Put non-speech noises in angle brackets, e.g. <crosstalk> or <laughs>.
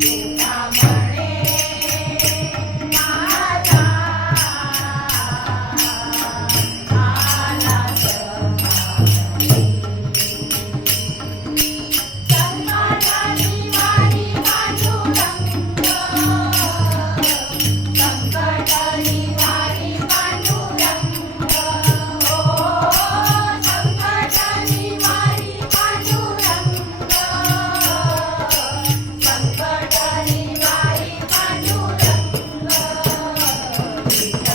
Thank <laughs> you. Thank <laughs> you.